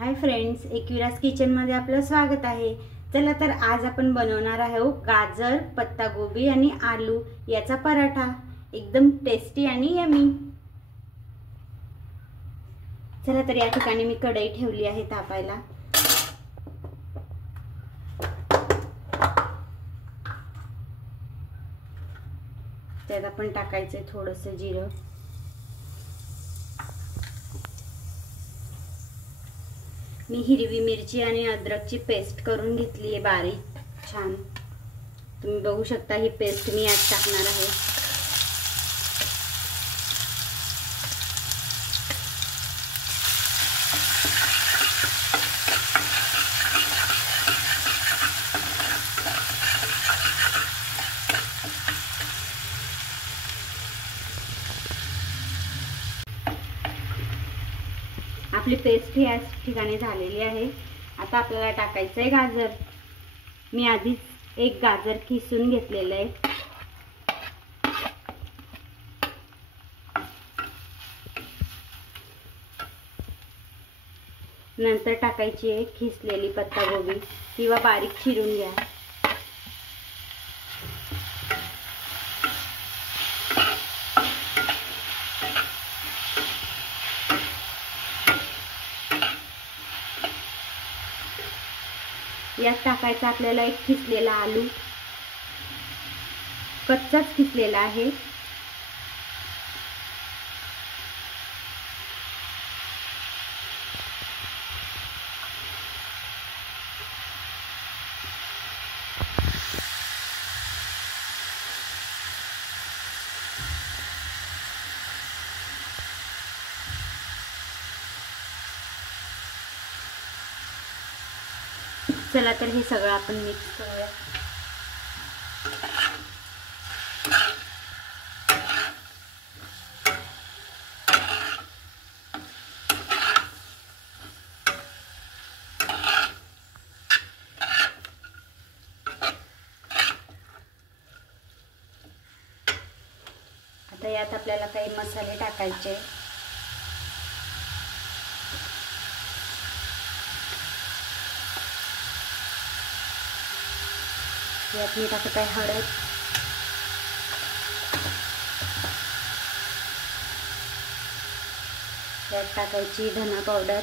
Hi friends, एकविराज किचनमध्ये आपलं स्वागत आहे। चला तर आज आपण बनवणार आहोत गाजर, पत्ता गोबी आणि आलू याचा पराठा, एकदम टेस्टी आणि यमी। चला तर या ठिकाणी मी कढई ठेवली आहे तापायला। त्यात आपण टाकायचे थोडंसं जिरं, मी हिरवी मिरची आणि अद्रकची पेस्ट करून घेतली आहे बारीक छान। तुम्ही बघू शकता ही पेस्ट मी यात टाकणार आहे। आपली पेस्ट या ठिकाणी झालेली आहे। आता आपल्याला टाकायचं आहे गाजर। मी आधीच एक गाजर किसून घेतलेलं आहे। नंतर टाकायची आहे खिसलेली पत्तागोबी किंवा बारीक चिरून घ्या। यात टाकायचा आपल्याला एक खिसलेला आलू, कच्चाच खिसलेला आहे। चला तर हे सगळं आपण मिक्स करूया। आता यात आपल्याला काही मसाले टाकायचे। यात मी टाकत आहे हळद, यात टाकायची धना पावडर,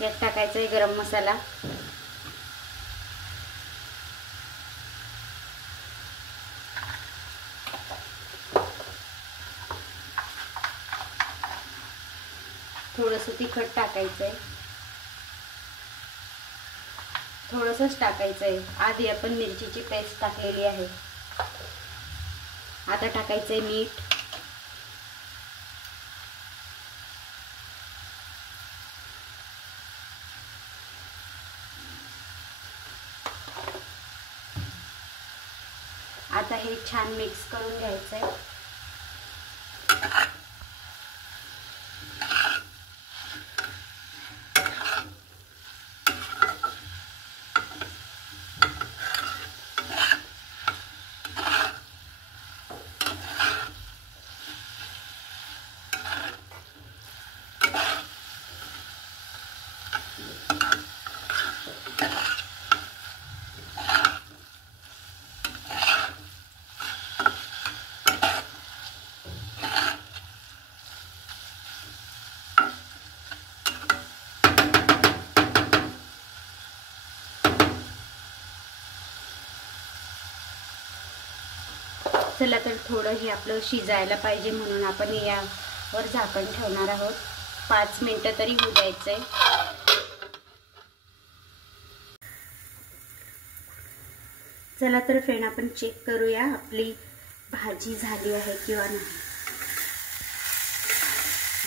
यात टाकायचा आहे गरम मसाला, थोडंसं तिखट टाकायचंय, थोडंसंच टाकायचंय। आधी आपण मिरचीची पेस्ट टाकलेली आहे। आता टाकायचंय मीठ, आता हे छान मिक्स करून घ्यायचंय। चला तर थोडं हे आपलं शिजायला पाहिजे म्हणून आपण यावर झाकण ठेवणार आहोत। 5 मिनिटं तरी होऊ द्यायचंय। चला तर फ्रेंड आपण चेक करूया आपली भाजी झाली आहे किंवा नाही।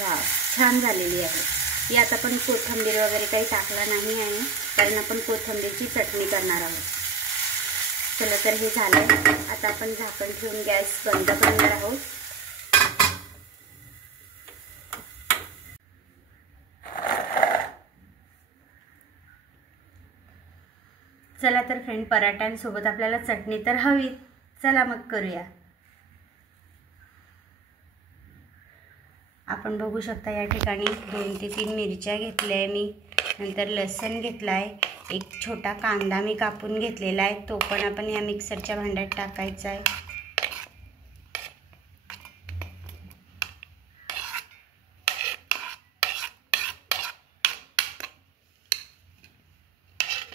वाव, छान झालेली आहे। यात आपण कोथिंबीर वगैरे काही टाकला नाही आहे कारण आपण कोथिंबीरची चटणी करणार आहोत। चला तर हे झालं। आता आपण झाकण ठेवून गॅस बंद करणार आहोत। चला तर फ्रेंड, पराठ्यांसोबत आपल्याला चटणी तर हवी. चला मग करूया. आपण बघू शकता या ठिकाणी 2 ते 3 मिरच्या घेतल्या आहे मी. नंतर लसूण घेतला आहे. एक छोटा कांदा मी कापून घेतलेला आहे, तो पण आपण या मिक्सरच्या भांड्यात टाकायचा आहे.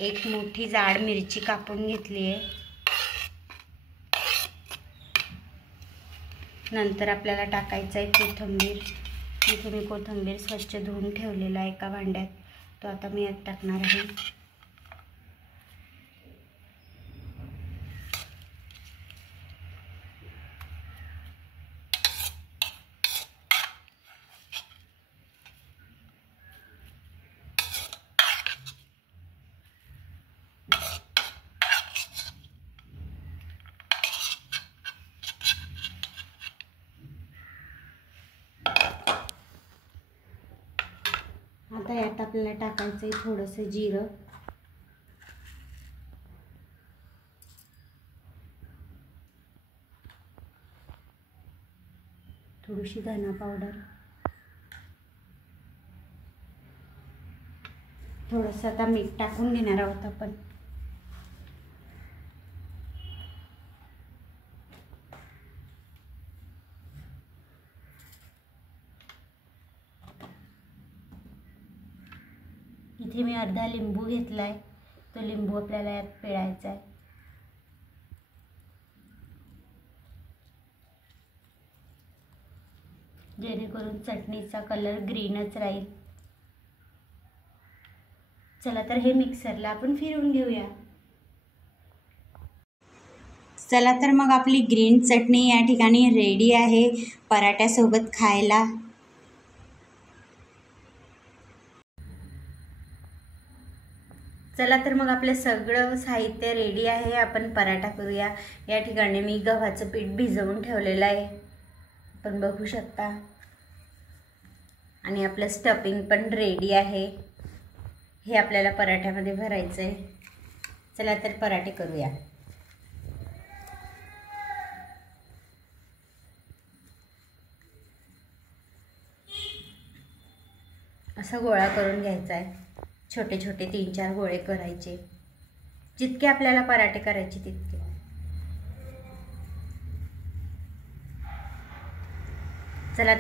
एक मोठी जाड मिरची कापून घेतली आहे. नंतर आपल्याला टाकायचं आहे कोथिंबीर. इथे मी कोथिंबीर स्वच्छ धुवून ठेवलेला आहे एका भांड्यात, तो आता मी यात टाकणार आहे. आता यात आपल्याला टाकायचं आहे थोडंसं जिरं, थोडीशी धना पावडर, थोडंसं आता मीठ टाकून घेणार आहोत आपण. इथे मी अर्धा लिंबू घेतला आहे, तो लिंबू आपल्याला यात पिळायचा आहे. जेणेकरून चटणीचा कलर ग्रीनच राहील. चला तर हे मिक्सरला आपण फिरवून घेऊया. चला तर मग आपली ग्रीन चटणी या ठिकाणी रेडी आहे पराठ्यासोबत खायला. चला तर मग आपलं सगळं साहित्य रेडी आहे, आपण पराठा करूया. या ठिकाणी मी गव्हाचं पीठ भिजवून ठेवलेलं आहे, आपण बघू शकता. आणि आपलं स्टफिंग पण रेडी आहे, हे आपल्याला पराठ्यामध्ये भरायचं आहे. चला तर पराठे करूया. असा गोळा करून घ्यायचा आहे. छोटे छोटे 3-4 गोळे करायचे, जितके आपल्याला पराठे करायचे तितके. चला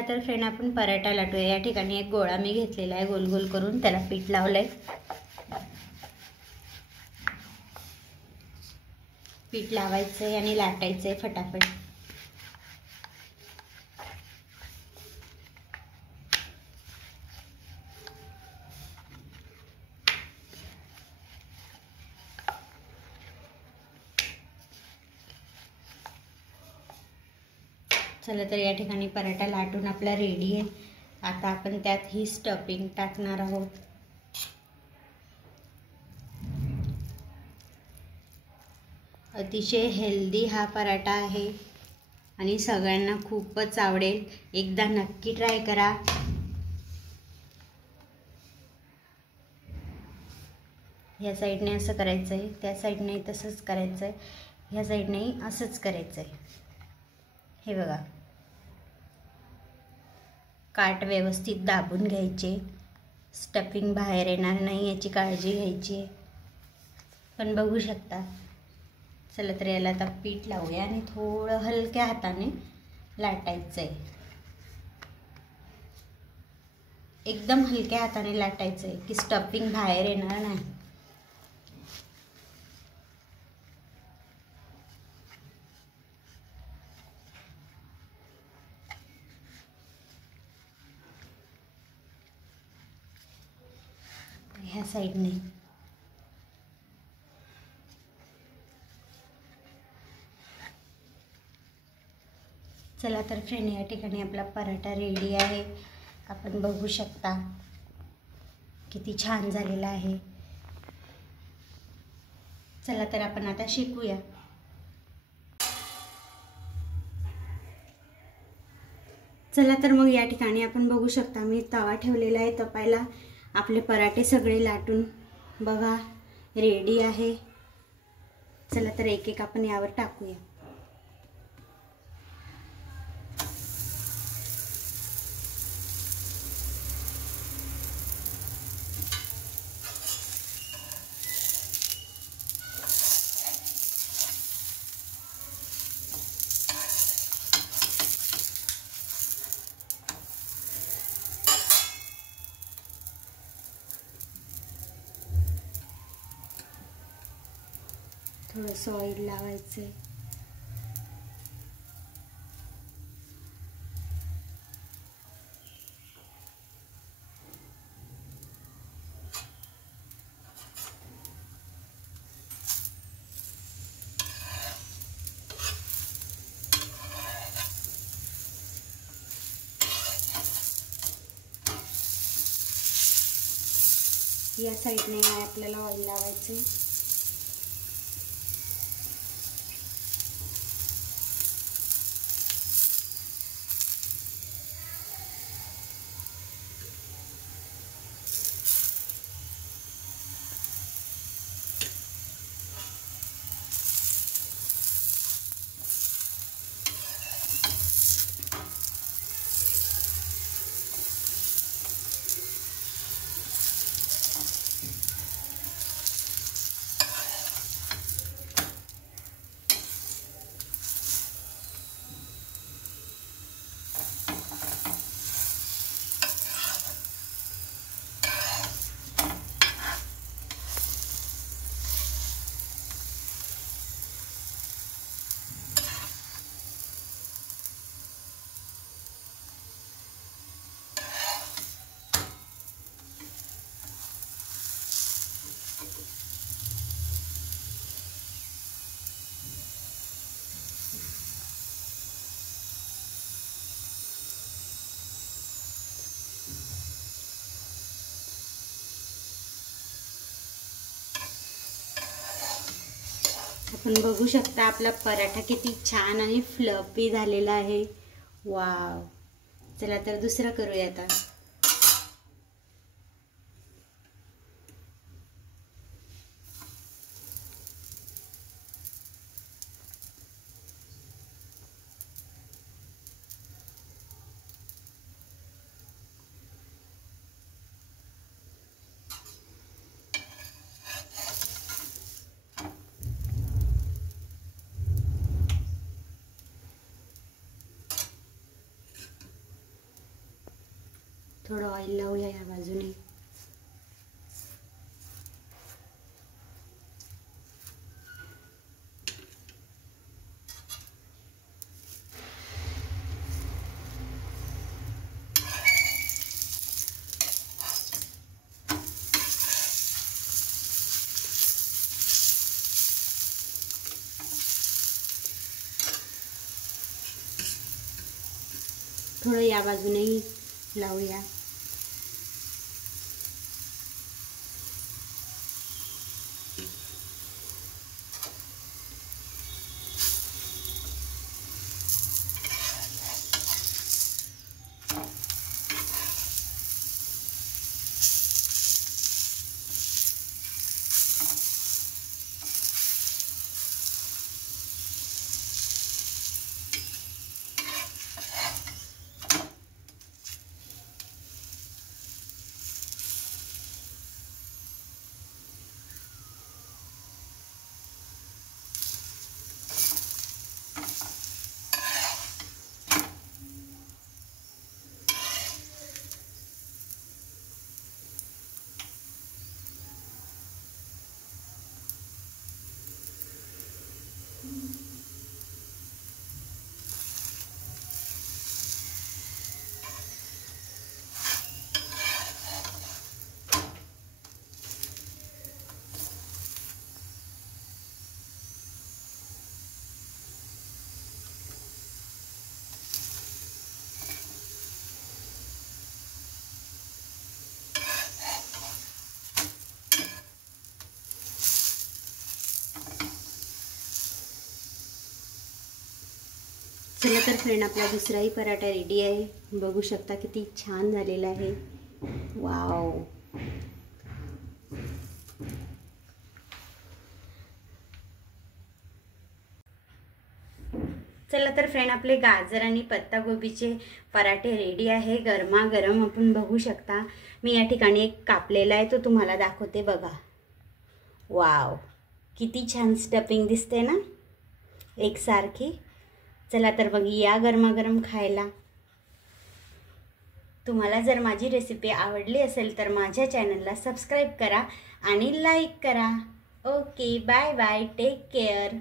तर फ्रेंड, आपण पराठा लाटूया. या ठिकाणी एक गोळा मी घेतलेला आहे, गोल गोल करून त्याला पीठ लावलंय. पीठ लावायचंय आणि लाटायचंय फटाफट. चला तर या ठिकाणी पराठा लाटून आपला रेडी आहे. आता आपण त्यात ही स्टफिंग टाकणार आहोत. अतिशय हेल्दी हा पराठा आहे आणि सगळ्यांना खूपच आवडेल. एकदा नक्की ट्राय करा. ह्या साईडने असं करायचं आहे, त्या साईडने तसंच करायचं आहे, ह्या साईडने असंच करायचं आहे. हे बघा, काट व्यवस्थित दाबून घ्यायचे, स्टफिंग बाहेर येणार नाही याची काळजी घ्यायची. पण बघू शकता. चला तर याला आता पीठ लावूया आणि थोडं हलक्या हाताने लाटायचं आहे. एकदम हलक्या हाताने लाटायचं आहे की स्टफिंग बाहेर येणार नाही. ह्या साईडने चला तर फ्रेंड, या ठिकाणी आपला पराठा रेडी आहे. आपण बघू शकता किती छान झालेला आहे. चला तर आपण आता शिकूया. चला तर मग या ठिकाणी आपण बघू शकता, मी तवा ठेवलेला आहे तपायला आपले पराठे सगळे लाटून बघा रेडी आहे. चला तर एक एक आपण यावर टाकूया. थोडंसं ऑइल लावायचं आहे. या साईडने आपल्याला ऑइल लावायचं आहे. आपण बघू शकता आपला पराठा किती छान आणि फ्लफी झालेला आहे. वाव. चला तर दुसरा करूया आता. थोडं ऑइल लावूया या बाजूने. थोडं या बाजूनेही लावूया. चला तर फ्रेंड, आपला दुसराही पराठा रेडी आहे. बघू शकता किती छान झालेला आहे. वाव. चला तर फ्रेंड, आपले गाजर आणि पत्तागोबीचे पराठे रेडी आहे. गरमागरम आपण बघू शकता. मी या ठिकाणी एक कापलेला आहे, तो तुम्हाला दाखवते बघा. वाव, किती छान स्टफिंग दिसते ना एकसारखी. चला तर बघ, या गरमागरम खायला. तुम्हाला जर माझी रेसिपी आवडली असेल तर माझ्या चॅनलला सबस्क्राईब करा आणि लाईक करा. Okay, bye bye, take care.